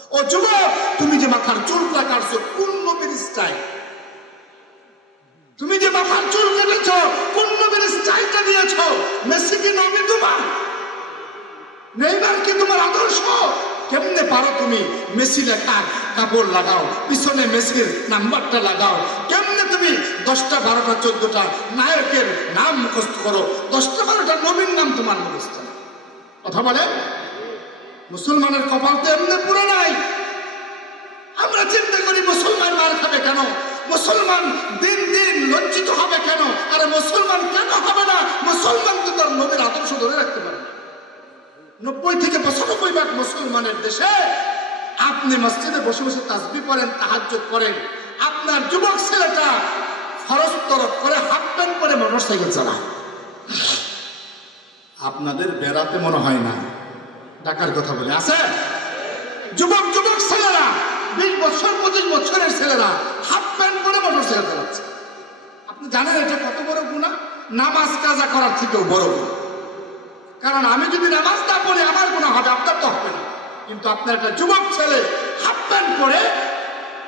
ও যুবক, তুমি যে মাথার চুলটা কাটছো কোন নবীর স্টাইল? তুমি যে মাথার চুল কেটেছ কোন নবীর স্টাইলটা দিয়েছ? মেসি কি নবী তোমার? নেইমার কি তোমার আদর্শ? কেমনে পারো তুমি মেসি লেখার কাপড় লাগাও, পিছনে মেসির নাম্বারটা লাগাও? কেমনে তুমি 10টা 12টা 14টা নায়কের নাম মুখস্থ করো, 10টা 12টা নবীর নাম তোমার মুখস্থ? কথা বলে মুসলমানের কপাল তো এমনি পুরো নাই। আমরা চিন্তা করি মুসলমান মার খাবে কেন, মুসলমান দিন দিন লজ্জিত হবে কেন? আরে মুসলমান কেন হবে না? মুসলমান তো তার নবীর আদর্শ ধরে রাখতে পারে না। 90 থেকে 95% মুসলমানের দেশে আপনি মসজিদে বসে বসে তাসবিহ পড়েন, তাহাজ্জুদ করেন, আপনার যুবক ছেলেটা ফরজ তরক করে হাফ প্যান্ট পরে মোটরসাইকেল চালায়। আপনাদের বেড়াতে মনে হয় না, ঢাকার কথা বলে আছে। যুবক যুবক ছেলেরা 20 বছর 25 বছরের ছেলেরা হাফ প্যান্ট পরে মোটরসাইকেল চালাচ্ছে। আপনি জানেন এটা কত বড় গুনাহ? নামাজ কাজা করার থেকেও বড় গুনাহ। কারণ আমি যদি নামাজ না পড়ি আমার গুনাহ হবে, আপনার তো হবে না। কিন্তু আপনার একটা যুবক ছেলে হাফ প্যান্ট পরে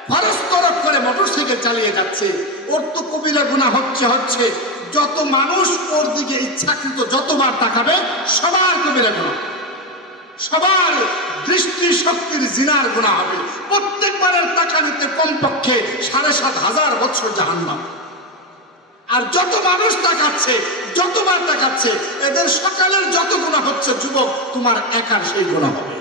ফরজ তরক করে মোটরসাইকেল চালিয়ে যাচ্ছে, ওর তো কবিরা গুনাহ হচ্ছে। যত মানুষ ওর দিকে ইচ্ছাকৃত যতবার তাকাবে সবার কবিরা গুনাহ, সবার দৃষ্টি শক্তির জিনার গুনাহ হবে। প্রত্যেকবারের তাকানিতে কমপক্ষে 7,500 বছর জাহান্নাম। আর যত মানুষ তাকাচ্ছে, যতবার তাকাচ্ছে, এদের সকালের যত গুনাহ হচ্ছে যুবক তোমার একার সেই গুনাহ হবে।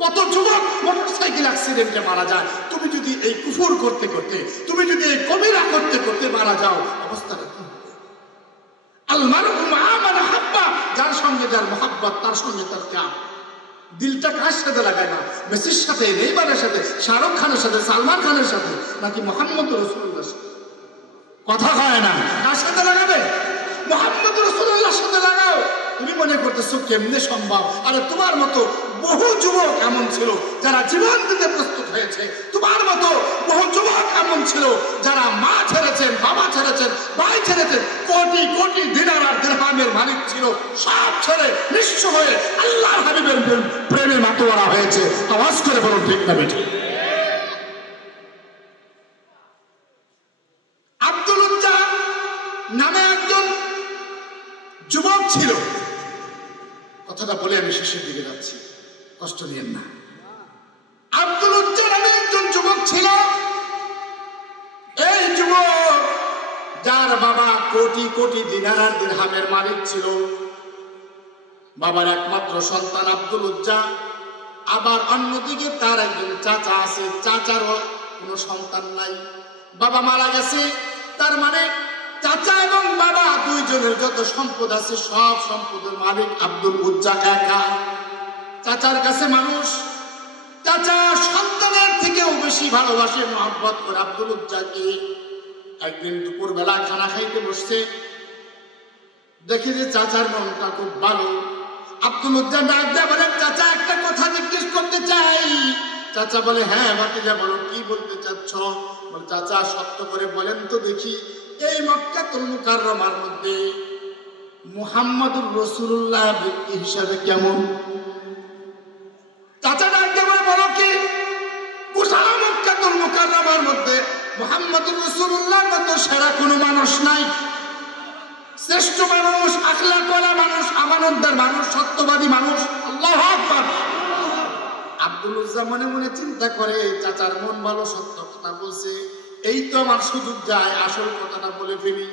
কত যুবক মোটরসাইকেল অ্যাক্সিডেন্টে মারা যায়। তুমি যদি এই কুফর করতে করতে, তুমি যদি এই কবিরা করতে করতে মারা যাও, অবস্থাটা কি হবে? আল মারউ মা মান হাব্বা, যার সঙ্গে যার মহব্বত তার সঙ্গে তার কাম। দিলটা কার সাথে লাগায় না? মেসির সাথে, নেইমারের সাথে, শাহরুখ খানের সাথে, সালমান খানের সাথে, নাকি মুহাম্মদ রাসূলুল্লাহর সাথে? কথা হয় না। কার সাথে লাগাবে? মুহাম্মদ রাসূলুল্লাহর সাথে লাগাও। তুমি মনে করতেছো কেমনে সম্ভব? আরে তোমার মতো বহু যুবক এমন ছিল যারা জীবন দিতে প্রস্তুত হয়েছে। তোমার মতো বহু যুবক এমন ছিল যারা মা ছেড়েছেন, বাবা ছেড়েছেন, ভাই ছেড়েছেন, কোটি কোটি দিনার আর দিরহামের মালিক ছিল। সব ছেড়ে নিঃস্ব হয়ে আল্লাহর হাবিবের প্রেমে মাতোয়ারা হয়েছে। আওয়াজ করে বলুন ঠিক না বেঠিক? আব্দুল উজ্জা নামে একজন যুবক ছিল। কথাটা বলে আমি শেষের দিকে যাচ্ছি, কষ্ট নিয়েন না। আব্দুল উজ্জা নামে একজন যুবক ছিল। এই যুবক যার বাবা কোটি কোটি দিনার আর দিরহামের মালিক ছিল, বাবার একমাত্র সন্তান আব্দুল উজ্জা। আবার অন্যদিকে তার একজন চাচা আছে, চাচারও কোনো সন্তান নাই, বাবা মারা গেছে। তার মানে চাচা এবং বাবা দুইজনের যত সম্পদ আছে সব সম্পদের মালিক আব্দুল উজ্জা একা। চাচার কাছে মানুষ, চাচা সন্তানের থেকেও বেশি ভালোবাসে, মহব্বত করে আব্দুল উজ্জাকে। একদিন দুপুরবেলা খানা খাইতে বসছে, দেখে যে চাচার মনটা খুব ভালো। আব্দুল উজ্জা ডাক দেয়া বলে, চাচা একটা কথা জিজ্ঞেস করতে চাই। চাচা বলে, হ্যাঁ ভাতিজা বলো, কি বলতে চাচ্ছ? বলে, চাচা সত্য করে বলেন তো দেখি, এই মক্কাতুল মুকাররমার মধ্যে মুহাম্মদুর রাসূলুল্লাহ ব্যক্তি হিসাবে কেমন? চাচা ডাক দেয়া বলে, বলো কি? গোটা মক্কাতুল মুকাররমার মধ্যে মুহাম্মদুর রাসূলুল্লাহর মতো সেরা কোনো মানুষ নাই। শ্রেষ্ঠ মানুষ, আখলাকওয়ালা মানুষ, আমানতদার মানুষ, সত্যবাদী মানুষ। আল্লাহু আকবার। আব্দুল উজ্জা মনে মনে চিন্তা করে, চাচার মন ভালো, সত্য কথা বলছে, এই তো আমার সুযোগ যায়, আসল কথাটা বলে ফেলি।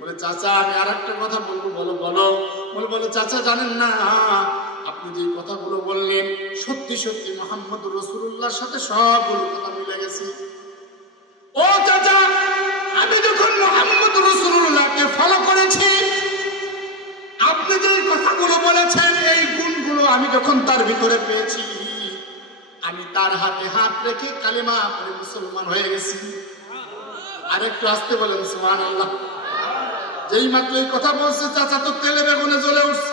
বলে, চাচা আমি আর একটা কথা বলবো। বলো বলো। বলে, চাচা জানেন না, আপনি যে কথাগুলো বললেন সত্যি সত্যি মুহাম্মদুর রাসূলুল্লাহর সাথে সবগুলো কথা মিলে গেছে। ও চাচা, আমি যখন মুহাম্মদুর রাসূলুল্লাহকে ফলো করেছি, আপনি যে কথাগুলো বলেছেন এই গুণগুলো আমি যখন তার ভিতরে পেয়েছি, আমি তার হাতে হাত রেখে কালিমা পড়ে মুসলমান হয়ে গেছি। আরেকটু আসতে বলেন সুবহানাল্লাহ। যেই মাত্র এই কথা বলছে চাচা তো তেলে বেগুনে জ্বলে উঠছে।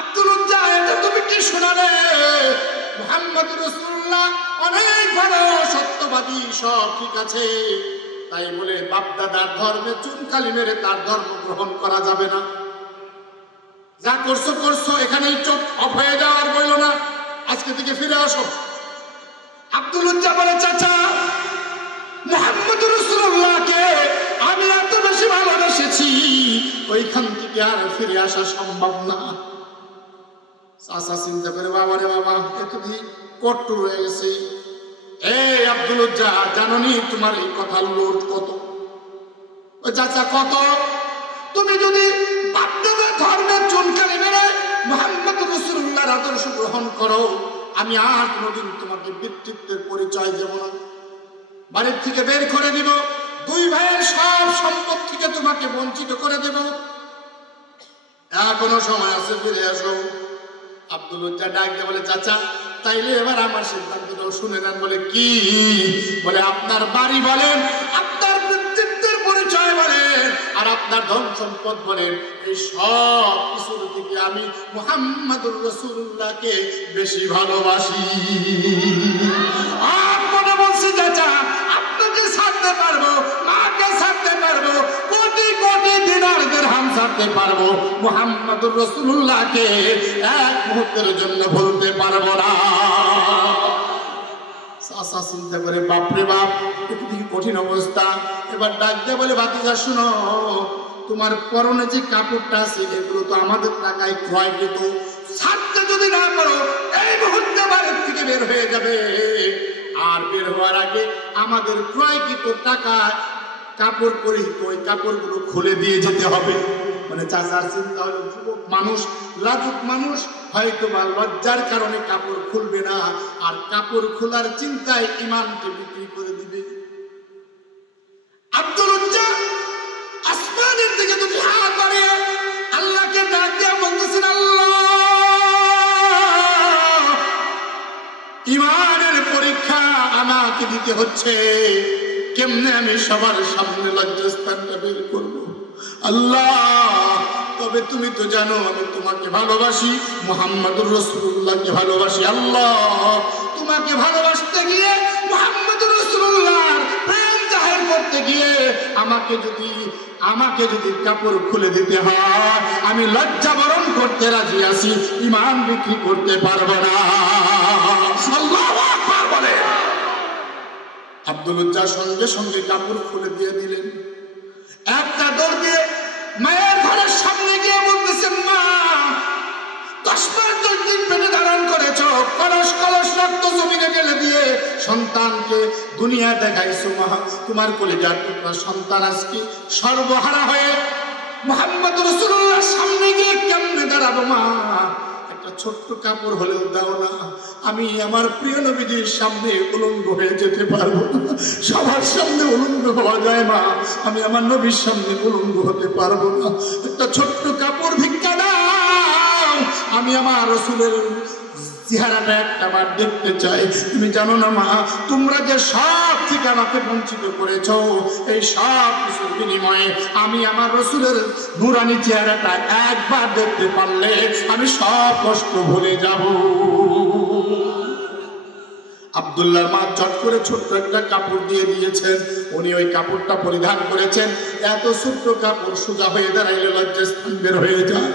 আব্দুল উজ্জা, এটা তুমি কি শোনালে? মুহাম্মদুর রাসূলুল্লাহ অনেক বড় সত্যবাদী, সব ঠিক আছে, তাই বলে বাপ দাদার ধর্মে চুনকালি মেরে তার ধর্ম গ্রহণ করা যাবে না। যা করছো করছো, এখানেই চোখ অফ হয়ে যাওয়ার বইল না, আজকে থেকে ফিরে আসো। আব্দুল্লাহ বলে চাচা মুহাম্মদ রাসূলুল্লাহকে আমি এত বেশি ভালোবেসেছি ওইখান থেকে আর ফিরে আসা সম্ভব না। চাচা চিন্তা করে বাবা রে বাবা এতদিন কট্টর হয়ে গেছে। এই আব্দুল্লাহ জানোনি তোমার এই কথার লোড কত? ওই চাচা কত? তুমি যদি বাধ্যতার ধর্মের চুনকালি মেরে মুহাম্মদ রাসূলুল্লাহর আদর্শ গ্রহণ করো আমি আর কোনোদিন তোমাকে ব্যক্তিত্বের পরিচয় দেব না, বাড়ির থেকে বের করে দিব, দুই ভাইয়ের সব সম্পদ থেকে তোমাকে বঞ্চিত করে দেব। এখনো সময় আছে, ফিরে আসো। আব্দুল্লাহ ডাক দিয়ে বলে চাচা তাইলে এবার আমার সিদ্ধান্তটাও শুনে নেন। বলে কি? বলে আপনার বাড়ি বলেন, আপনার ব্যক্তিত্বের পরিচয় বলেন, আর আপনার ধন সম্পদ বলেন, এই সব কিছুর থেকে আমি মুহাম্মদুর রাসূলুল্লাহকে বেশি ভালোবাসি। আপনারা বলছি চাচা আপনাকে ছাড়তে পারবো, মাকে ছাড়তে পারবো, কোটি কোটি দিনার দিরহাম ছাড়তে পারবো, মুহাম্মদুর রাসূলুল্লাহকে এক মুহূর্তের জন্য ভুলতে পারবো না। চাচা চিন্তা করে বাপরে বাপ একটু কঠিন অবস্থা। এবার ডাক দিয়ে বলে ভাতিজা শুনো, তোমার পরনে যে কাপড়টা আছে এগুলো তো আমাদের টাকায় ক্রয়কৃত, ছাড়তে যদি না পারো এই মুহূর্তে বাড়ির থেকে বের হয়ে যাবে, আর বের হওয়ার আগে আমাদের ক্রয়কৃত টাকায় কাপড় পরিহিত ওই কাপড়গুলো খুলে দিয়ে যেতে হবে। মানে চাচার চিন্তা হলো যুবক মানুষ, লাজুক মানুষ, হয়তো বা লজ্জার কারণে কাপড় খুলবে না, আর কাপড় খোলার চিন্তায় ইমানকে বিক্রি করে দিবে। আব্দুল্লাহ আসমানের দিকে দুটি হাত বাড়িয়ে আল্লাহকে ডাক দিয়ে বলতেছেন, আল্লাহ ইমানের পরীক্ষা আমাকে দিতে হচ্ছে, কেমনে আমি সবার সামনে লজ্জাস্থানটা বের করবো? আল্লাহ তবে তুমি তো জানো আমি তোমাকে ভালোবাসি, মুহাম্মদুর রাসূলুল্লাহকে ভালোবাসি। আল্লাহ তোমাকে ভালোবাসতে গিয়ে মুহাম্মদুর রাসূলুল্লাহর প্রেম জাহির করতে গিয়ে আমাকে যদি কাপড় খুলে দিতে হয় আমি লজ্জা বরণ করতে রাজি আছি, ঈমান বিক্রি করতে পারবো না। আল্লাহু আকবার বলে আব্দুল্লাহ সঙ্গে সঙ্গে কাপড় খুলে দিয়ে দিলেন। একটা দৌড় দিয়ে মায়ের ঘরের সামনে গিয়ে বলতেছেন, মা 10 মাস 10 দিন পেটে ধারণ করেছো, কলস কলস রক্ত জমিনে ঢেলে দিয়ে সন্তানকে দুনিয়া দেখাইছো, মা তোমার কলিজার টুকরা সন্তান আজকে সর্বহারা হয়ে মুহাম্মদ রাসূলুল্লাহর সামনে গিয়ে কেমনে দাঁড়াবো? মা একটা ছোট্ট কাপড় হলেও দাও না, আমি আমার প্রিয় নবীজির সামনে উলঙ্গ হয়ে যেতে পারবো না। সবার সামনে উলঙ্গ হওয়া যায় মা, আমি আমার নবীর সামনে উলঙ্গ হতে পারবো না। একটা ছোট্ট কাপড় ভিক্ষা দাও, আমি আমার রাসূলের চেহারাটা একটাবার দেখতে চাই। তুমি জানো না মা, তোমরা যে সব থেকে আমাকে বঞ্চিত করেছো, এই সব কিছুর বিনিময়ে আমি আমার রাসূলের নূরানী চেহারাটা একবার দেখতে পারলে আমি সব কষ্ট ভুলে যাব। আব্দুল্লাহর মা চট করে ছোট্ট একটা কাপড় দিয়ে দিয়েছেন, উনি ওই কাপড়টা পরিধান করেছেন। এত ছোট্ট কাপড় সোজা হয়ে দাঁড়াইলে লজ্জাস্থান বের হয়ে যায়।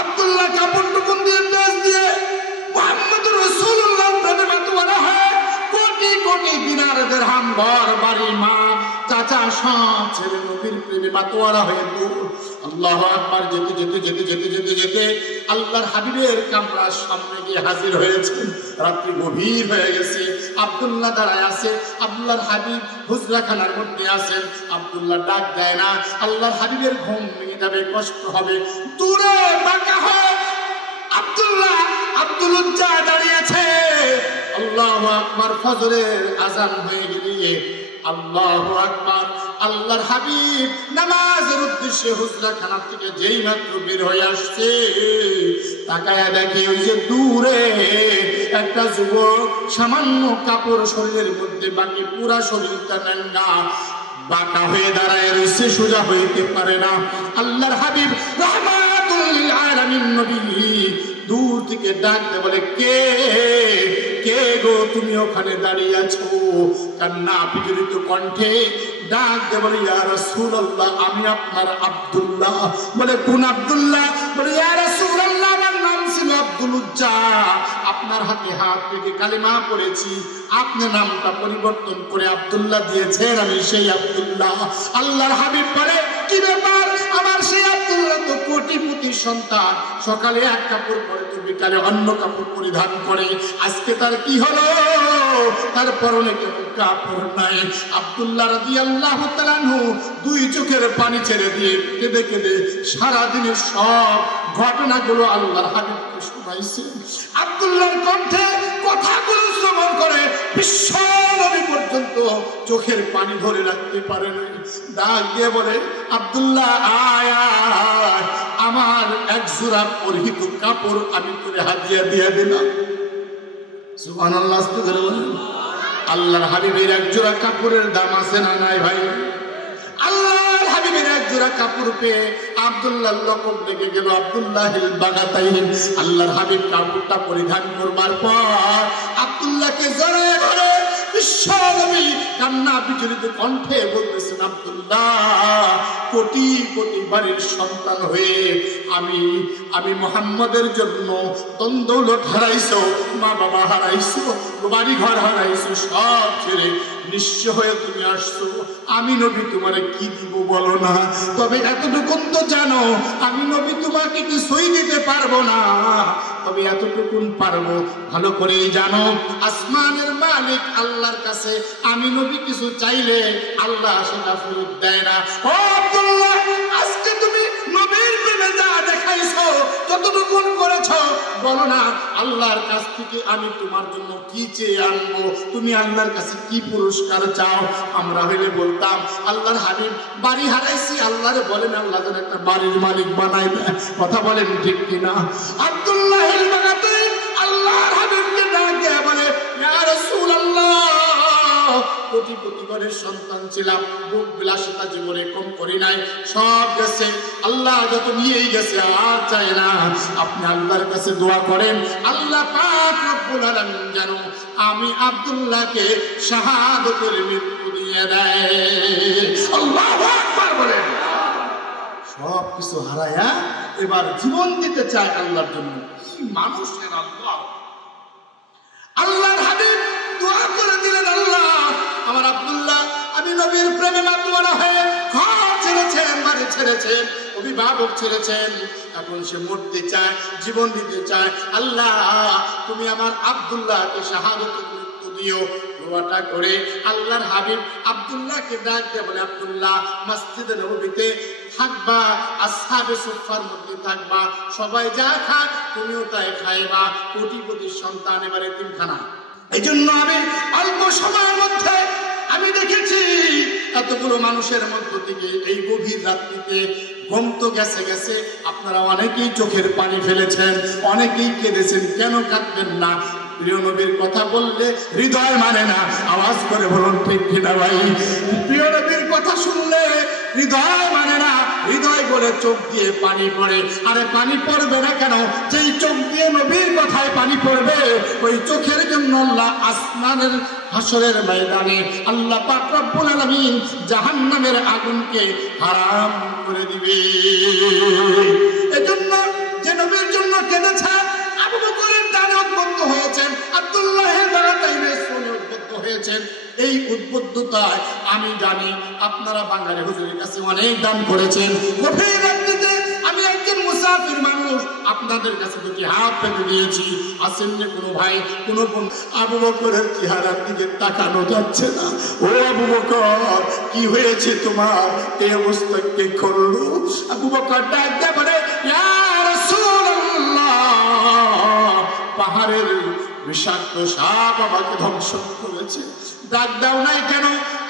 আব্দুল্লাহ কাপড়টুকুন দিয়ে ড্রেস দিয়ে মুহাম্মদুর রাসূলুল্লাহর প্রেমে মাতোয়ারা হয়ে কোটি কোটি দিনার দিরহাম ঘর বাড়ি মা চাচা সব ছেলে নবীর প্রেমে মাতোয়ারা হয়ে দূর। আল্লাহু আকবার। যেতে যেতে যেতে যেতে যেতে যেতে আল্লাহর হাবিবের কামরার সামনে গিয়ে হাজির হয়েছেন। রাত্রি গভীর হয়ে গেছে, আব্দুল্লাহ দাঁড়ায় আছে, আল্লাহর হাবিব হুজরাখানার মধ্যে আছেন। আব্দুল্লাহ ডাক দেয় না, আল্লাহর হাবিবের ঘুম ভেঙে যাবে, কষ্ট হবে। দূরে বাঁকা হয় আব্দুল্লাহ দাঁড়িয়েছে। আল্লাহু আকবার। ফজরের আযান হয়ে গিয়ে আল্লাহু আকবার। আল্লাহর হাবিব নামাজের উদ্দেশ্যে হুজরাখানা থেকে যেই মাত্র বের হয়ে আসছে, তাকায়া দেখে ওই যে দূরে একটা যুবক সামান্য কাপড় শরীরের মধ্যে, বাকি পুরা শরীরটা নেঙ্গা, বাঁকা হয়ে দাঁড়ায় রয়েছে, সোজা হইতে পারে না। আল্লাহর হাবিব রাহমাতুল লিল আলামিন নবী দূর থেকে ডাক দিয়ে বলে, কে কে গো তুমি ওখানে দাঁড়িয়ে আছো? কান্না বিজড়িত কণ্ঠে ডাক দিয়ে বলে, ইয়া রাসূলুল্লাহ আমি আপনার আব্দুল্লাহ। বলে কোন আব্দুল্লাহ? বলে ইয়া রাসূলুল্লাহ আমার নাম ছিল আব্দুল উজ্জা, আপনার হাতে হাত রেখে কালিমা পড়েছি, আপনি নামটা পরিবর্তন করে আব্দুল্লাহ দিয়েছেন, আমি সেই আব্দুল্লাহ। আল্লাহর হাবিব বলে, কি ব্যাপার, আমার সেই আব্দুল্লাহ তো কোটিপতির সন্তান, সকালে এক কাপড় পরে তো বিকালে অন্য কাপড় পরিধান করে, আজকে তার কি হলো, তার পরনে কোনো কাপড় নাই। আব্দুল্লাহ রাদিয়াল্লাহু তাআলা আনহু দুই চোখের পানি ছেড়ে দিয়ে কেঁদে কেঁদে সারাদিনের সব ঘটনাগুলো আল্লাহর হাবিবকে শোনাইছে। আব্দুল্লাহর কণ্ঠে কথাগুলো শ্রবণ করে বিশ্ব নবী পর্যন্ত চোখের পানি ধরে রাখতে পারে না। ডাক দিয়ে বলে, আব্দুল্লাহ আয় আয়, আমার এক জোড়া পরিহিত কাপড় আমি তোরে হাদিয়া দিয়ে দিলাম। সুবহানাল্লাহ, আস্তে করে বলেন। আল্লাহর হাবিবের এক জোড়া কাপড়ের দাম আছে না নাই ভাই? আল্লাহর হাবিবের এক জোড়া কাপড় পেয়ে আব্দুল্লাহ লকব লেগে গেল আব্দুল্লাহিল বাগাতাইন। আল্লাহর হাবিব কাপড়টা পরিধান করবার পর আব্দুল্লাহকে জড়ায় ধরে বিশ্ব নবী কান্না বিচলিত কণ্ঠে বলতেছেন, আব্দুল্লাহ, কোটি কোটি বাড়ির সন্তান হয়ে আমি মুহাম্মদের জন্য দৌলত হারাইছো, মা বাবা হারাইছো, বাড়ি ঘর হারাইছো, সব ছেড়ে নিঃস্ব হয়ে তুমি আসছো। আমি নবী তোমারে কি দিব বলো না, তবে এতটুকুন তো জানো আমি নবী তোমাকে কিছুই দিতে পারবো না, তবে এতটুকুন পারবো, ভালো করেই জানো আসমানের মালিক আল্লাহর কাছে আমি নবী কিছু চাইলে আল্লাহ সেটা ফেরত দেয় না। ও আব্দুল্লাহ, আজকে তুমি নবীর প্রেমে যা দেখাইছো, যতটুকুন করেছো, বলো না আল্লাহর কাছ থেকে আমি তোমার জন্য কি চেয়ে আনবো, তুমি আল্লাহর কাছে কি পুরস্কার চাও? আমরা হইলে বলতাম, আল্লাহর হাবিব বাড়ি হারাইছি, আল্লাহরে বলেন আল্লাহ যেন একটা বাড়ির মালিক বানাই দেয়। কথা বলেন ঠিক কিনা? আব্দুল্লাহ আল্লাহর হাবিবকে ডাক দিয়ে বলে, ইয়া রাসূলুল্লাহ, কোটি ঘরের সন্তান ছিলাম, ভোগ বিলাসিতা জীবনে কম করি নাই, সব গেছে, আল্লাহ যত নিয়েই গেছে, আর চাই না। আপনি আল্লাহর কাছে দোয়া করেন, আল্লাহ পাক রব্বুল আলামিন যেন আমি আব্দুল্লাহকে শাহাদাতের মৃত্যু দিয়ে দেয়। আল্লাহু আকবার বলেন। সব কিছু হারায়া এবার জীবন দিতে চায় আল্লাহর জন্য। কি মানুষের আল্লাহ! আল্লাহর হাবিব দোয়া করে দিলেন, আল্লাহ, আমার আব্দুল্লাহ আমি নবীর প্রেমে মাতোয়ারা হয়ে ঘর ছেড়েছেন, বাড়ি ছেড়েছেন, অভিভাবক ছেড়েছেন, এখন সে মরতে চায়, জীবন দিতে চায়। আল্লাহ, তুমি আমার আব্দুল্লাহকে শাহাদাতের মৃত্যু দিও। দোয়াটা করে আল্লাহর হাবিব আব্দুল্লাহকে ডাক দিয়ে বলে, আব্দুল্লাহ, মসজিদে নববীতে থাকবা, আসহাবে সুফফার মধ্যে থাকবা, সবাই যা খায় তুমিও তাই খাইবা, কোটিপতির সন্তান এবারে এতিমখানা। এই জন্য আমি অল্প সময়ের মধ্যে আমি দেখেছি এতগুলো মানুষের মধ্য থেকে এই গভীর রাত্রিতে ঘুম তো গেছে, আপনারা অনেকেই চোখের পানি ফেলেছেন, অনেকেই কেঁদেছেন। কেন কাঁদবেন না? প্রিয় নবীর কথা বললে হৃদয় মানে না। আওয়াজ করে বলুন ঠিক কিনা ভাই? প্রিয় নবীর কথা শুনলে হৃদয় মানে না। হৃদয় বলে চোখ দিয়ে পানি পড়ে। আরে পানি পড়বে না কেন? যেই চোখ দিয়ে নবীর কথায় পানি পড়বে, ওই চোখের জন্য আল্লাহ আসমানের হাসরের ময়দানে আল্লাহ পাক রব্বুল আলামিন জাহান্নামের আগুনকে হারাম করে দিবে। এজন্য যে নবীর জন্য কেঁদেছে, আবু বকরের দানে উদ্বুদ্ধ হয়েছেন, আব্দুল্লাহের বাগাতাইনের শুনে উদ্বুদ্ধ হয়েছেন। এই উদ্বুদ্ধতায় আমি জানি আপনারা বাঙালি হুজুরের কাছে অনেক দান করেছেন। গভীর রাত্রিতে আমি একজন মুসাফির মানুষ, আপনাদের কাছে দুটি হাত পেতে দিয়েছি। আসেননি কোনো ভাই, কোনো বোন? আবু বকরের চেহারার দিকে তাকানো যাচ্ছে না। ও আবু বকর, কি হয়েছে তোমার? এই অবস্থা কে করলো? আবু বকর ডাক দিয়ে বলে, ইয়া রাসূলুল্লাহ, পাহাড়ের বিষাক্ত সাপ আমাকে ধ্বংস করেছে। ডাক দাও নাই কেন?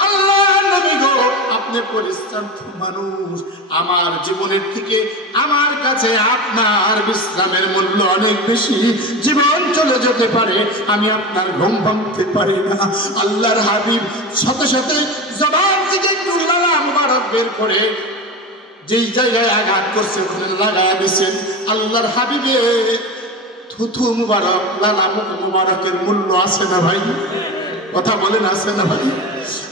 আল্লাহ নবী গো, আপনি পরিশ্রান্ত মানুষ, আমার জীবনের থেকে আমার কাছে আপনার বিশ্রামের মূল্য অনেক বেশি। জীবন চলে যেতে পারে, আমি আপনার ঘুম ভাঙতে পারি না। আল্লাহর হাবিব সাথে সাথে জবান থেকে একটু লালা মুবারক বের করে যেই জায়গায় আঘাত করছে ওখানে লাগায় দিয়েছেন। আল্লাহর হাবিবে থুথু মুবারক, লালা মুবারকের মূল্য আছে না ভাই? কথা বলেন আছে না ভাই?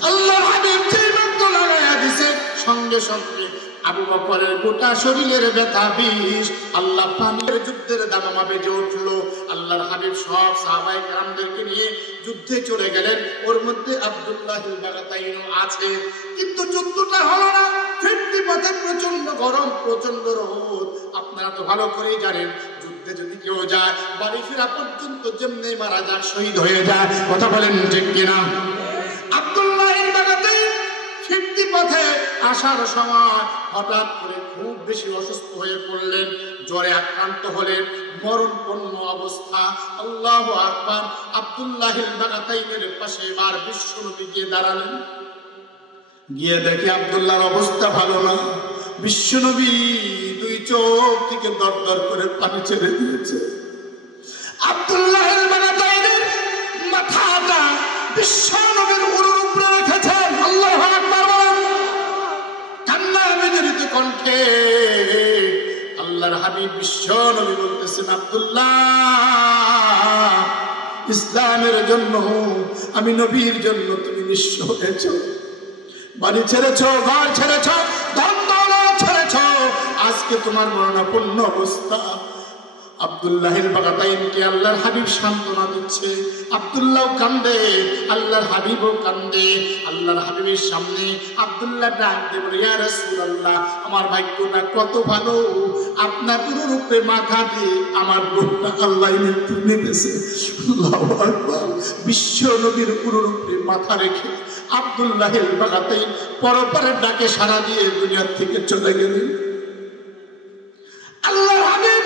আল্লাহর হাবিব যেই মাত্র লাগাইয়া দিছে, সঙ্গে সঙ্গে আবু বকরের গোটা শরীরের ব্যথা বিষ। আল্লাহ পানির যুদ্ধের দামামা বেজে উঠলো। আল্লাহর হাবিব সব সাহাবায়ে কেরামদেরকে নিয়ে যুদ্ধে চলে গেলেন। ওর মধ্যে আব্দুল্লাহিল বাগাতাইনও আছে, কিন্তু যুদ্ধটা হলো না। ফিরতি পথে প্রচন্ড গরম, প্রচন্ড রোদ। আপনারা তো ভালো করেই জানেন, যুদ্ধে যদি কেউ যায় বাড়ি ফেরা পর্যন্ত যেমনি মারা যাক, শহীদ হয়ে যায়। কথা বলেন ঠিক কিনা? আব্দুল্লাহিল বাগাতাইন ফিরতি পথে আসার সময় হঠাৎ করে খুব বেশি অসুস্থ হয়ে পড়লেন, জ্বরে আক্রান্ত হলেন, মরণপন্ন অবস্থা। আল্লাহু আকবার। আব্দুল্লাহিল বাগাতাইনের পাশে এবার বিশ্বনবী গিয়ে দাঁড়ালেন। গিয়ে দেখে আব্দুল্লাহর অবস্থা ভালো না। বিশ্বনবী দুই চোখ থেকে দর দর করে পানি ছেড়ে দিয়েছে। আব্দুল্লাহিল বাগাতাইনের মাথাটা বিশ্বনবীর উরুর উপরে রেখেছেন। আল্লাহু আকবার বলেন। কান্না বিজড়িত কণ্ঠে আল্লাহর হাবিব বিশ্বনবী বলতেছেন, আব্দুল্লাহ, ইসলামের জন্য, আমি নবীর জন্য তুমি নিঃস্ব হয়েছ, বাড়ি ছেড়েছ, ঘর ছেড়েছ, ধন দৌলত ছেড়েছ, আজকে তোমার মরণাপন্ন অবস্থা। আব্দুল্লাহিল বাগাতাইনকে আল্লাহর হাবিব সান্ত্বনা দিচ্ছে। আব্দুল্লাহ কান্দে, আল্লাহর হাবিবও কান্দে। আল্লাহর হাবিবের সামনে আব্দুল্লাহ ডাক দিয়ে বলে, ইয়া রাসূলুল্লাহ, আমার ভাগ্যটা কত ভালো, আপনার রূপে মাথা দিয়ে আমার রূপটা আল্লাহ নিতেছে। আল্লাহু আকবার। বিশ্ব নবীর রূপে মাথা রেখে আব্দুল্লাহিল বাগাতাইন পরপরের ডাকে সাড়া দিয়ে দুনিয়া থেকে চলে গেলেন। আল্লাহর হাবিব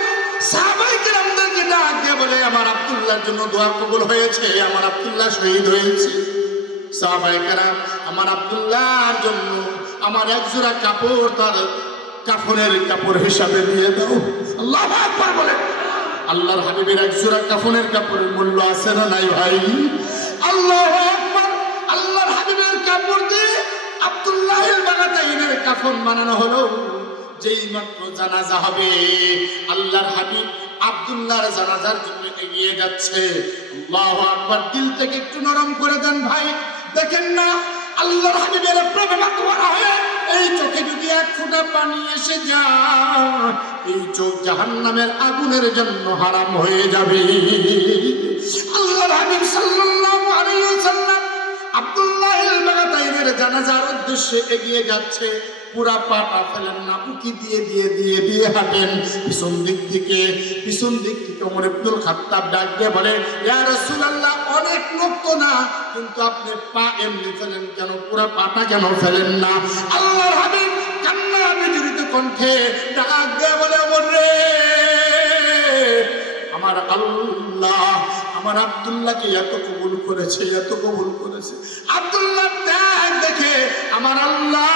সাহাবায়ে কেরামদেরকে ডাক দিয়ে বলে, আমার আব্দুল্লাহর জন্য দোয়া কবুল হয়েছে, আমার আব্দুল্লাহ শহীদ হয়েছে। সাহাবায়ে কেরাম, আমার আব্দুল্লাহর জন্য আমার এক জোড়া কাপড় তার কাফনের কাপড় হিসাবে দিয়ে দাও। আল্লাহু আকবার বলে। আল্লাহর হাবিবের এক জোড়া কাফনের কাপড়ের মূল্য আছে না নাই ভাই? আল্লাহু আকবার। আল্লাহর হাবিবের কাপড় দিয়ে আব্দুল্লাহিল বাগাতাইনের কাফন বানানো হলো। যেই মাত্র জানাজা হবে, আল্লাহর হাবিব আব্দুল্লাহর জানাজার জন্য এগিয়ে যাচ্ছে। আল্লাহু আকবার। দিল থেকে একটু নরম করে দেন ভাই। দেখেন না, আল্লাহর হাবিবের প্রেমে মাতোয়ারা হয়ে এই চোখে যদি এক ফোঁটা পানি এসে যায়, এই চোখ জাহান্নামের আগুনের জন্য হারাম হয়ে যাবে। আল্লাহর হাবিব সাল্লাল্লাহু আলাইহি ওয়াসাল্লাম আব্দুল্লাহিল বাগাতাইনের জানাজার উদ্দেশ্যে এগিয়ে যাচ্ছে। পুরা পাটা ফেলেন না, উকি দিয়ে দিয়ে দিয়ে দিয়ে হাঁটেন পিছন দিক থেকে। পিছন দিক থেকে ওমর ইবনুল খাত্তাব ডাক দিয়ে বলে, ইয়া রাসূলুল্লাহ, অনেক লোক তো না, কিন্তু আপনি পা এমনি ফেলেন কেন, পুরা পাটা কেন ফেলেন না? আল্লাহর হাবিব কান্না বিজড়িত কণ্ঠে ডাক দিয়ে বলে, ওমর রে, আমার আল্লাহ আমার আব্দুল্লাহকে এত কবুল করেছে, এত কবুল করেছে। আব্দুল্লাহ ত্যাগ দেখে আমার আল্লাহ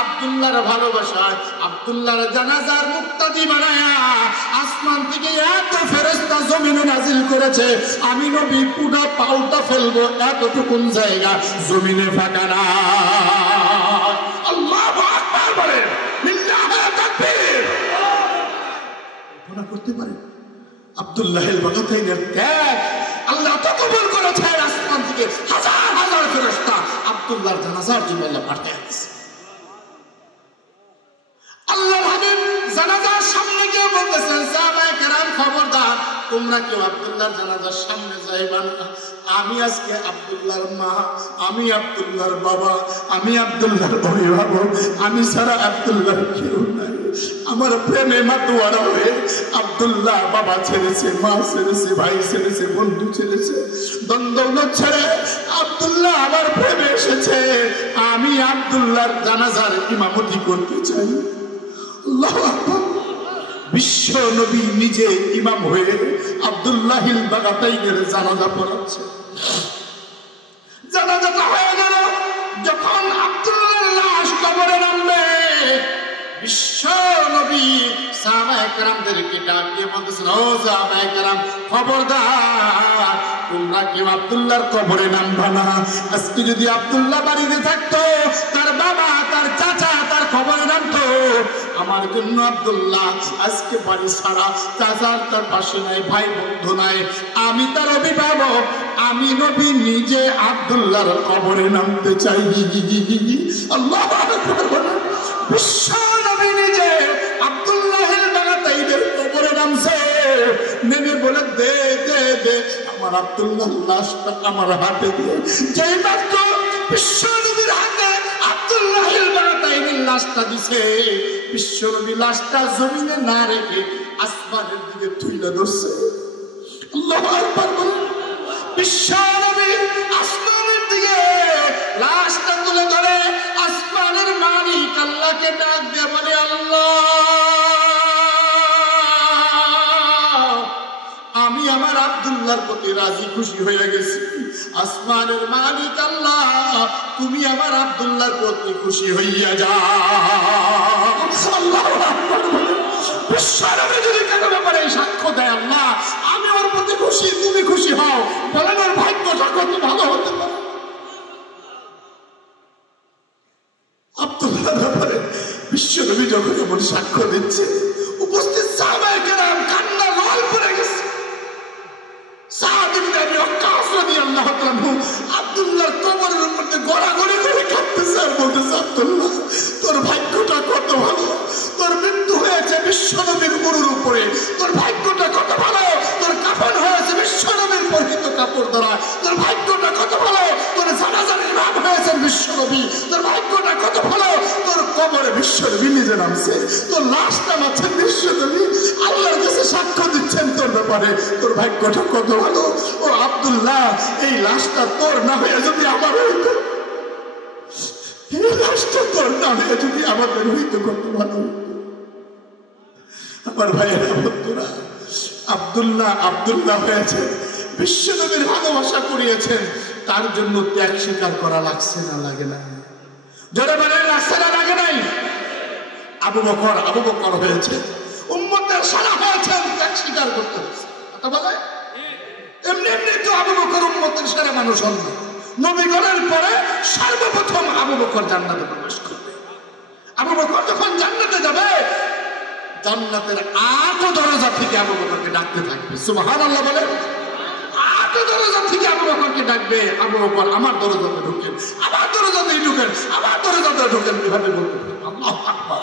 আব্দুল্লাহর ভালোবাসায় আব্দুল্লাহর জানাজার মুক্তাদি বানায়া আসমান থেকে এত ফেরেশতা জমিনে নাজিল করেছে, আমি নবী পুরা পাউটা ফেলবো এতটুকুন জায়গা জমিনে ফাঁকা না। আল্লাহু আকবার বলেন। লিল্লাহি তাকবীর। কল্পনা করতে পারেন আব্দুল্লাহিল বাগাতাইনের ত্যাগ আল্লাহ তো কবুল করেছে। আসমান থেকে হাজার হাজার ফেরেশতা আব্দুল্লাহর জানাজার জন্য আল্লাহ পাঠিয়েছে। আল্লাহর হাবিব জানাজার সামনে গিয়ে বলতেছেন, সাহাবায়ে কেরাম খবরদার, তোমরা কেউ আব্দুল্লাহর জানাজার সামনে যাইবা না। আমি আজকে আব্দুল্লাহর মা, আমি আব্দুল্লাহর বাবা, আমি আব্দুল্লাহর অভিভাবক, আমি ছাড়া আব্দুল্লাহর কেউ নাই। আমার প্রেমে মাতোয়ারা হয়ে আব্দুল্লাহ বাবা ছেড়েছে, মা ছেড়েছে, ভাই ছেড়েছে, বন্ধু ছেড়েছে, দ্বন্দ্ব ছেড়ে আব্দুল্লাহ আমার প্রেমে এসেছে। আমি আব্দুল্লাহর জানাজার ইমামতি করতে চাই। আল্লাহু আকবার। বিশ্ব নবী নিজে ইমাম হয়ে আব্দুল্লাহিল বাগাতাইনের জানাজা পড়াচ্ছে। জানাজাটা হয়ে গেল। যখন আব্দুল্লাহর লাশ কবরে নামবে, বিশ্ব নবী সাহাবায়ে কেরামদেরকে ডাক দিয়ে বলতেছেন, ও সাহাবায়ে কেরাম, খবরদার, তোমরা কেউ আব্দুল্লাহর কবরে নামবা না। আজকে যদি আব্দুল্লাহ বাড়িতে থাকতো, তার বাবা, তার চাচা তার কবরে নামতো, আমার জন্য আব্দুল্লাহ আজকে বাড়ি ছাড়া, চাচা তার পাশে নাই, ভাই বন্ধু নাই, আমি তার অভিভাবক, আমি নবী নিজে আব্দুল্লাহর কবরে নামতে চাই। আল্লাহু আকবার। বিশ্ব নবী নিজে আব্দুল্লাহিল বাগাতাইনের কবরে নামছে, নেমে বলে দে দে দে আমার আব্দুল্লাহর লাশটা আমার হাতে দে। যেই মাত্র বিশ্ব নবীর হাতে আব্দুল্লাহিল বাগাতাইনের লাশটা দিছে, বিশ্ব নবী লাশটা জমিনে না রেখে আসমানের দিকে তুলে ধরছে। আল্লাহু আকবার বলেন। বিশ্ব নবী আসমানের দিকে লাশটা তুলে ধরে আসমানের মালিক আল্লাহকে ডাক দিয়ে বলে, আল্লাহ আমি আমার আব্দুল্লাহর প্রতি রাজি খুশি হয়ে গেছি। আসমানের মালিক আল্লাহ তুমি আমার আব্দুল্লাহর প্রতি খুশি হইয়া যাও। আল্লাহু আকবার। বিশ্বনবী যদি কারো ব্যাপারে সাক্ষ্য দেয় আল্লাহ আমি ওর প্রতি খুশি, তুমি খুশি হও, বলেন ওর ভাগ্যটা কত ভালো হতে পারে। আব্দুল্লাহর ব্যাপারে বিশ্বনবী যখন এমন সাক্ষ্য দিচ্ছে, উপস্থিত সাহাবায়ে কেরাম কান্না রোল পড়ে গেছে। সাদ ইবনে আবি ওয়াক্কাস রাদিয়াল্লাহু তাআলা আব্দুল্লাহর কবরের উপর দিয়ে গড়াগড়ি করে কাঁদতেছে আর বলতেছে, আব্দুল্লাহ তোর ভাগ্যটা কত ভালো, তোর মৃত্যু হয়েছে বিশ্বনবীর গরুর উপরে, তোর ভাগ্যটা কত ভালো, তোর কাফন হয়েছে বিশ্বনবীর পরিহিত কাপড় দ্বারা, তোর ভাগ্যটা কত ভালো, তোর জানাজার ইমাম হয়েছে বিশ্বনবী, তোর ভাগ্যটা কত ভালো, তোর কবরে বিশ্বনবী নিজে নামছে, তোর লাশ নামাচ্ছেন বিশ্বনবী, আল্লাহর কাছে সাক্ষ্য দিচ্ছেন তোর ব্যাপারে, তোর ভাগ্যটা কত ভালো। ও আব্দুল্লাহ এই লাশটা তোর না হয়ে যদি আমার হইতো, এই লাশটা তোর না হয়ে যদি আমাদের হইতো কত ভালো হইতো। আমার ভাইয়েরা বন্ধুরা, আব্দুল্লাহ আব্দুল্লাহ হয়েছে, বিশ্বনবীর ভালোবাসা করিয়েছেন, তার জন্য ত্যাগ স্বীকার করা লাগছে না লাগে না? যারা মানে লাগছে না লাগে নাই? আবু বকর হয়েছে, উম্মতের সেরা হয়েছেন, ত্যাগ স্বীকার করতে হয়েছে। কথা বলে এমনি এমনি তো আবু বকর উম্মতের সেরা মানুষ হন না। নবীগণের পরে সর্বপ্রথম আবু বকর জান্নাতে প্রবেশ করবে। আবু বকর যখন জান্নাতে যাবে, জান্নাতের 8 দরজা থেকে আবু বকরকে ডাকতে থাকবে। সুবহানাল্লাহ বলে। 8 দরজা থেকে আবু বকরকে ডাকবে, আবু বকর আমার দরজাতে ঢোকেন, আমার দরজাতেই ঢোকেন, আমার দরজাতে ঢোকেন, এভাবে বলতে থাকবে। আল্লাহু আকবার।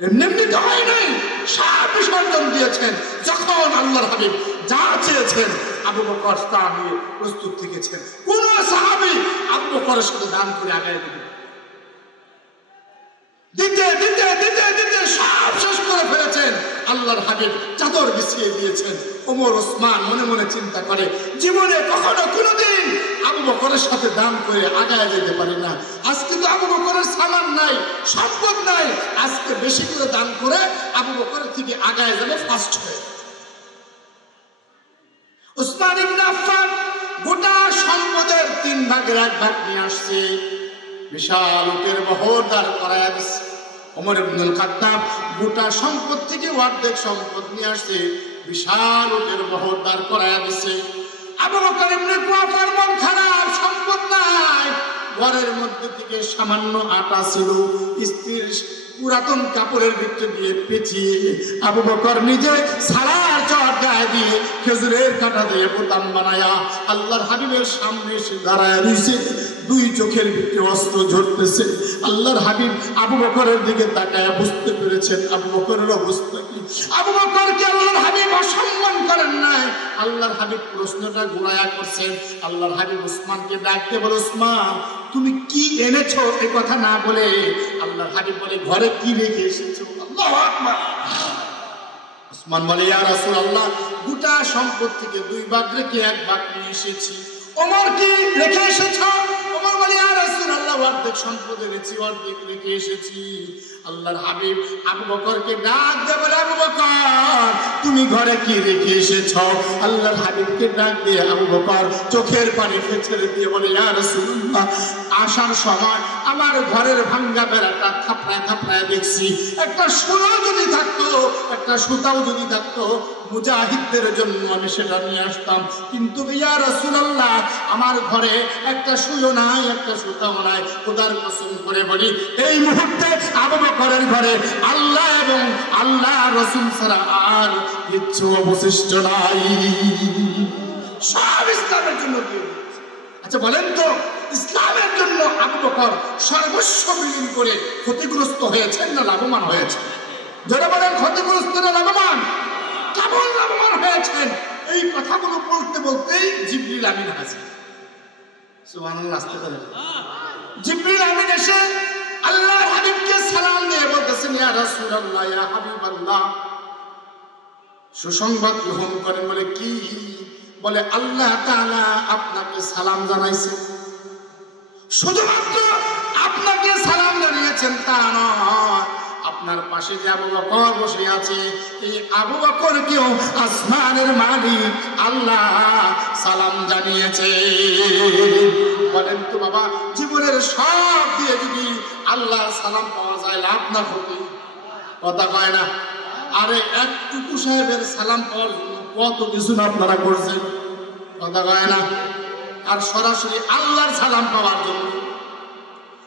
এমনি এমনি তো হয় নাই, সব বিসর্জন দিয়েছেন। যখন আল্লাহর হাবিব যা চেয়েছেন আবু বকর তা নিয়ে প্রস্তুত থেকেছেন। কোন সাহাবী আবু বকরের সাথে দান করে আগায় দিবে, দিতে দিতে দিতে দিতে সব শেষ করে ফেলেছেন। আল্লাহর হাবিব চাদর বিছিয়ে দিয়েছেন। ওমর ওসমান মনে মনে চিন্তা করে, জীবনে কখনো কোনোদিন আবু বকরের সাথে দান করে আগায় যেতে পারি না, আজকে তো আবু বকরের সামান নাই, সম্পদ নাই, আজকে বেশি করে দান করে আবু বকরের থেকে আগায় যাবে ফার্স্ট হয়ে। ওসমান ইবনে আফফান গোটা সম্পদের 3 ভাগের 1 ভাগ নিয়ে আসছে, বিশাল উটের বহর দাঁড় করায় দিচ্ছে। ওমর ইবনুল খাত্তাব গোটা সম্পদ থেকে অর্ধেক সম্পদ নিয়ে আসছে, বিশাল উটের বহর দাঁড় করায় দিচ্ছে। আবু বকর ইবনে কুয়াফার মন খারাপ, সম্পদ নাই, ঘরের মধ্যে থেকে সামান্য আটা ছিল, স্ত্রীর পুরাতন কাপড়ের ভিতরে দিয়ে পেঁচিয়ে আবু বকর নিজে সারার চট গায়ে দিয়ে খেজুরের কাঁটা দিয়ে বোতাম বানায়া আল্লাহর হাবিবের সামনে এসে দাঁড়ায় রইছে। 2 চোখের ভিতরে অস্ত্র ঝরতেছে। আল্লাহর হাবিব আবু বকরের দিকে তাকায় বুঝতে পেরেছেন আবু বকরের অবস্থা কি। আবু বকরকে আল্লাহর হাবিব অসম্মান করেন নাই, আল্লাহর হাবিব প্রশ্নটা ঘুরায়া করছেন। আল্লাহর হাবিব উসমানকে ডাকতে বলে, উসমান তুমি কি এনেছো এই কথা না বলে আল্লাহর হাবিব বলে, ঘরে কি রেখে এসেছো? আল্লাহু আকবার। উসমান বলে, ইয়া রাসূলুল্লাহ গোটা সম্পদ থেকে 2 ভাগ রেখে 1 ভাগ নিয়ে এসেছি। ওমর কি রেখে এসেছো? ওমর বলে, ইয়া রাসূলুল্লাহ অর্ধেক সম্পদ এনেছি, অর্ধেক রেখে এসেছি। আল্লাহর হাবিব আবু বকরকে ডাক দিয়ে বলে, আবু বকর তুমি ঘরে কি রেখে এসেছো? আল্লাহর হাবিবকে ডাক দিয়ে আবু বকর চোখের পানি ছেড়ে দিয়ে বলে, ইয়া রাসূলুল্লাহ আসার সময় আমার ঘরের ভাঙ্গা বেড়াটা থাপড়ায় থাপড়ায় দেখছি, একটা সুতা যদি থাকতো, একটা সুতাও যদি থাকতো মুজাহিদদের জন্য আমি সেটা নিয়ে আসতাম, কিন্তু ইয়া রাসূলুল্লাহ আমার ঘরে একটা সুয়ো নাই, একটা সুতাও নাই। খোদার কসম করে বলি এই মুহূর্তে আবু বকরের ঘরে আল্লাহ এবং আল্লাহ রাসূল ছাড়া আর কিচ্ছু অবশিষ্ট নাই, সব ইসলামের জন্য দিয়ে দিয়েছে। আচ্ছা বলেন তো, ইসলামের জন্য আবু বকর সর্বস্ব বিলীন করে ক্ষতিগ্রস্ত হয়েছেন না লাভবান হয়েছেন? যারা বলেন ক্ষতিগ্রস্ত না লাভবান? কেমন লাভবান হয়েছেন? এই কথাগুলো বলতে বলতেই জিবরিল আমিন হাজির। সুবহানাল্লাহ, আস্তে করে। জিবরিল আমিন এসে আল্লাহর হাবিবকে সালাম দিয়ে বলতেছেন, ইয়া রাসূলুল্লাহ, ইয়া হাবিবাল্লাহ, সুসংবাদ গ্রহণ করেন। বলে কি? বলে আল্লাহ তাআলা আপনাকে সালাম জানাইছে। শুধুমাত্র আপনাকে সালাম জানিয়েছেন তা নয়, আপনার পাশে যে আবু বকর বসে আছে, এই আবু বকরকেও আসমানের মালিক আল্লাহ সালাম জানিয়েছে। বলেন তো বাবা, জীবনের সব দিয়ে যদি আল্লাহর সালাম পাওয়া যায়, লাভ না ক্ষতি? কথা কয় না? আরে একটুকু সাহেবের সালাম পাওয়ার জন্য কত কিছু না আপনারা করছেন, কথা কয় না? আর সরাসরি আল্লাহর সালাম পাওয়ার জন্য,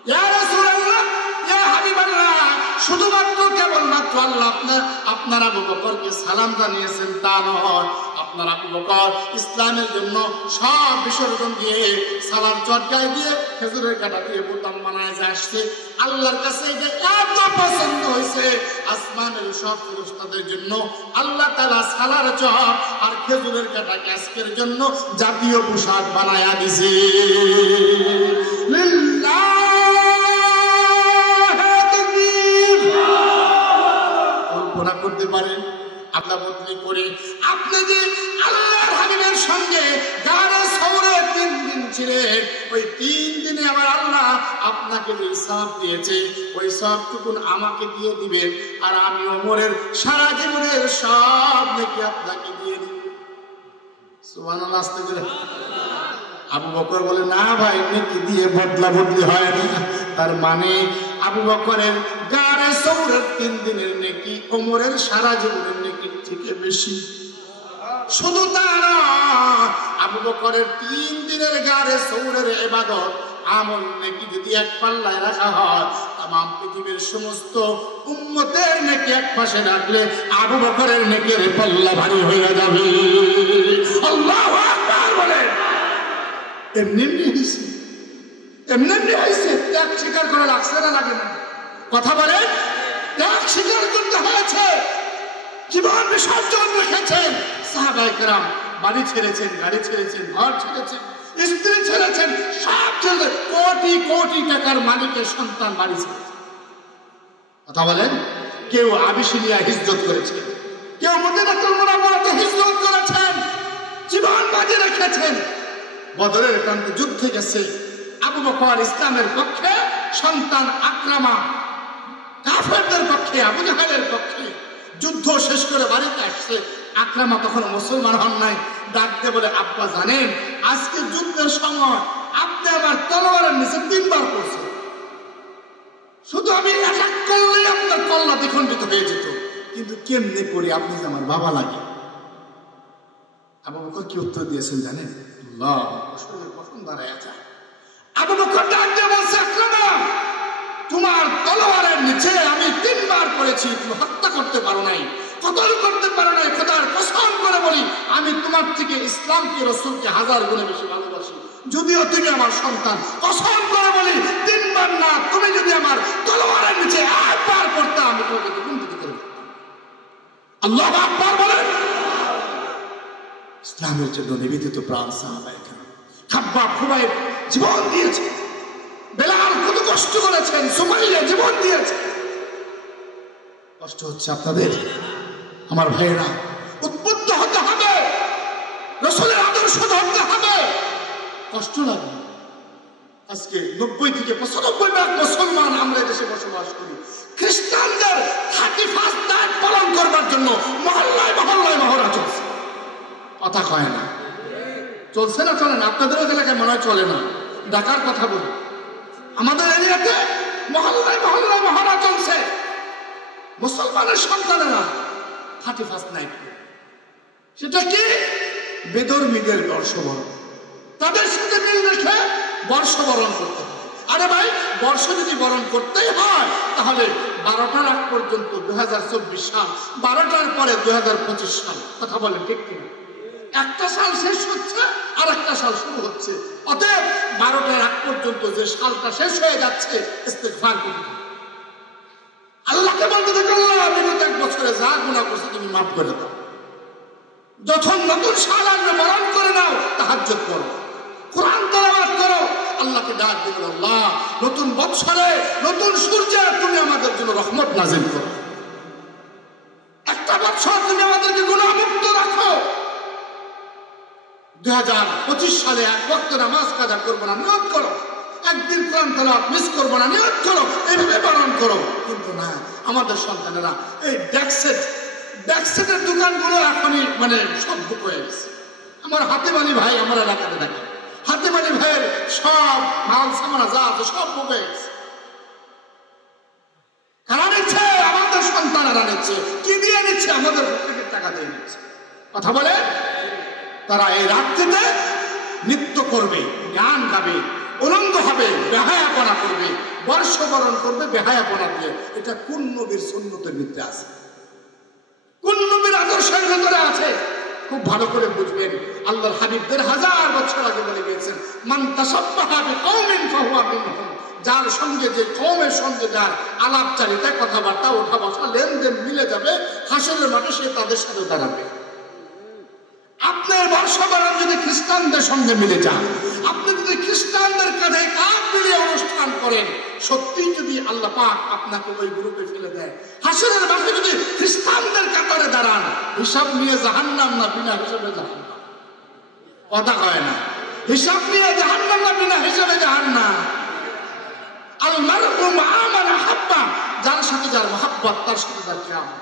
ইয়া রাসূলুল্লাহ, ইয়া হাবিবাল্লাহ, শুধুমাত্র কেবলমাত্র আল্লাহ আপনার আবু বকরকে সালাম জানিয়েছেন তা নয়, আপনার আবু বকর ইসলামের জন্য সব বিসর্জন দিয়ে, সালার চটকায় দিয়ে, খেজুরের কাটা দিয়ে বোতাম বানায় যে আসছে, আল্লাহর কাছে এটা এত পছন্দ হয়েছে, আসমানের সব ফেরেশতাদের জন্য আল্লাহ তাআলা সালার চট আর খেজুরের কাটাকে আজকের জন্য জাতীয় পোশাক বানায়া দিয়েছে। কল্পনা করতে পারেন? আল্লাহ বদলি করে আপনি যে আল্লাহর হাবিবের সঙ্গে গারে সওরে 3 দিন ছিলেন, ওই 3 দিনে আমার আল্লাহ আপনাকে যে সওয়াব দিয়েছে, ওই সওয়াবটুকুন আমাকে দিয়ে দিবেন, আর আমি ওমরের সারা জীবনের সব নেকি আপনাকে দিয়ে দিব। সুবহানাল্লাহ, আস্তে করে। আবু বকর বলে, না ভাই, নেকি দিয়ে বদলা বদলি হয় না। তার মানে আবু বকরের গারে সওরের 3 দিনের নেকি ওমরের সারা জীবনের নেকির থেকে বেশি। শুধু তা না, আবু বকরের 3 দিনের গারে সওরের ইবাদত আমল নেকি যদি এক পাল্লায় রাখা হয়, तमाम পৃথিবীর সমস্ত উম্মতের নেকি এক পাশে রাখলে আবু বকরের নেকির পাল্লা ভারী হয়ে যাবে। আল্লাহু আকবার বলে। এমনি হইছে, এমনি হইছে। ত্যাগ স্বীকার করা লাগছে না লাগে না? কথা বলে, ত্যাগ স্বীকার করতে হয়েছে, জীবন বিসর্জন রেখেছেন। সাহাবায়ে কেরাম বাড়ি ছেড়েছেন, গাড়ি ছেড়েছেন, ঘর ছেড়েছেন, স্ত্রী ছেড়েছেন, সব ছেড়ে কোটি কোটি টাকার মালিকের সন্তান বাড়ি ছেড়েছেন। কথা বলেন, কেউ আবিসিনিয়া হিজরত করেছেন, কেউ মদিনাতুল মুনাওয়ারাতে হিজরত করেছেন, জীবন বাজি রেখেছেন। বদরের প্রান্তে যুদ্ধে গেছে আবু বকর ইসলামের পক্ষে, সন্তান আকরামা কাফেরদের পক্ষে, আবু জাহেলের পক্ষে। যুদ্ধ শেষ করে বাড়িতে আসছে, আকরামা তখন মুসলমান হন নাই। ডাকতে বলে, আব্বা জানেন আজকে যুদ্ধের সময় আপনি আমার তলোয়ারের নিচে 3 বার পড়ছেন, শুধু আমি অ্যাটাক করলেই আপনার কল্লা দ্বিখণ্ডিত হয়ে যেত, কিন্তু কেমনে করি, আপনি যে আমার বাবা লাগে। আবু বকর কি উত্তর দিয়েছেন জানেন? আল্লাহ পছন্দ দাঁড়ায় যায়। আবু বকর ডাক দিয়ে বলছে, আকরামা, তোমার তলোয়ারের নিচে আমি 3 বার পড়েছি, তুমি হত্যা করতে পারো নাই, কতল করতে পারো নাই। খোদার কসম করে বলি, আমি তোমার থেকে ইসলামকে, রাসূলকে 1000 গুণে বেশি ভালোবাসি। যদিও তুমি আমার সন্তান, কসম করে বলি 3 বার না, তুমি যদি আমার তলোয়ারের নিচে 1 বার পড়তে, আমি তোমাকে দ্বিগুণ দিতে পারতাম। আল্লাহু আকবার বলেন। ইসলামের জন্য নিবেদিত প্রাণ সাহাবায়ে কেরাম। খাব্বাব, খুবাইব জীবন দিয়েছে, বেলাল কত কষ্ট করেছেন, সুমাইয়া জীবন দিয়েছে। কষ্ট হচ্ছে আপনাদের? আমার ভাইয়েরা, উদ্বুদ্ধ হতে হবে, রাসূলের আদর্শ ধরতে হবে। কষ্ট লাগে। আজকে 90 থেকে 95% মুসলমান আমরা দেশে বসবাস করি। খ্রিস্টানদের 31st নাইট পালন করবার জন্য মহল্লায় মহল্লায় মহড়া চলছে। কথা কয় না? চলছে না? চলে না? আপনাদের এলাকায় মনে হয় চলে না। ঢাকার কথা বলি, আমাদের এরিয়াতে মহল্লায় মহল্লায় মহড়া চলছে। মুসলমানের সন্তানেরা 31st নাইট, সেটা কি? বেদর্মীদের বর্ষবরণ, তাদের সাথে মিল রেখে বর্ষবরণ করতে হবে। আরে ভাই, বর্ষ যদি বরণ করতেই হয় তাহলে 12টার আগ পর্যন্ত 2024 সাল, 12টার পরে 2025 সাল। কথা বলেন ঠিক কিনা? একটা সাল শেষ হচ্ছে আর একটা সাল শুরু হচ্ছে। অতএব 12টার আগ পর্যন্ত যে সালটা শেষ হয়ে যাচ্ছে ইস্তেগফার করুন। আল্লাহকে বলতে থাকো, আল্লাহ বিগত 1 বছরে যা গুনাহ করছি তুমি মাফ করে দাও। যখন নতুন সাল আসবে বরণ করে নাও, তাহাজ্জুদ করো, কোরআন তেলাওয়াত করো, আল্লাহকে ডাক দিও, আল্লাহ নতুন বছরে নতুন সূর্যে তুমি আমাদের জন্য রহমত নাজিল করো। একটা বছর তুমি আমাদেরকে গুনাহমুক্ত রাখো। 2025 সালে 1 ওয়াক্ত নামাজ কাজা করবো না, নিয়ত করো। একদিন কোরআন তেলাওয়াত মিস করবো না, নিয়ত করো। এইভাবে পালন করো। কিন্তু না, আমাদের সন্তানেরা এই ব্যাকসেটের দোকানগুলো এখনই মানে সব বুক হয়ে গেছে। আমার হাতিম আলী ভাই আমার এলাকাতে দেখে, হাতিম আলী ভাইয়ের সব মাল সামানা যা আছে সব বুক হয়ে গেছে। কারা নিচ্ছে? আমাদের সন্তানেরা নিচ্ছে। কি দিয়ে নিচ্ছে? আমাদের পকেটের টাকা দিয়ে নিচ্ছে। কথা বলে, তারা এই রাত্রিতে নৃত্য করবে, গান গাবে, উলঙ্গ হবে, বেহায়াপনা করবে, বর্ষবরণ করবে বেহায়াপনা দিয়ে। এটা কোন নবীর সুন্নতের ভিতরে আছে? কোন নবীর আদর্শের ভিতরে আছে? খুব ভালো করে বুঝবেন। আল্লাহর হাবিব 1000 বছর আগে বলে গিয়েছেন, মান তাসাব্বাহা বিকওমিন ফাহুয়া মিনহুম। যার সঙ্গে, যে কওমের সঙ্গে যার আলাপচারিতা, কথাবার্তা, ওঠা বসা, লেনদেন মিলে যাবে, হাসরের মাঠে সে তাদের সাথে দাঁড়াবে। আপনার বর্ষবরণ যদি খ্রিস্টানদের সঙ্গে মিলে যান, আপনি যদি খ্রিস্টানদের কাঁধে কাঁধ মিলিয়ে অনুষ্ঠান করেন, সত্যি যদি আল্লাহ পাক আপনাকে ওই গ্রুপে ফেলে দেয়, হাসরের মাঠে যদি খ্রিস্টানদের কাতারে দাঁড়ান, হিসাব নিয়ে জাহান্নাম না বিনা হিসাবে জাহান্নাম? কথা কয় না। হিসাব নিয়ে জাহান্নাম না বিনা হিসাবে জাহান্নাম? আল মারউ মা মান আহাব্বা, যার সাথে যার মহব্বত, তার সাথে তার কিয়ামত।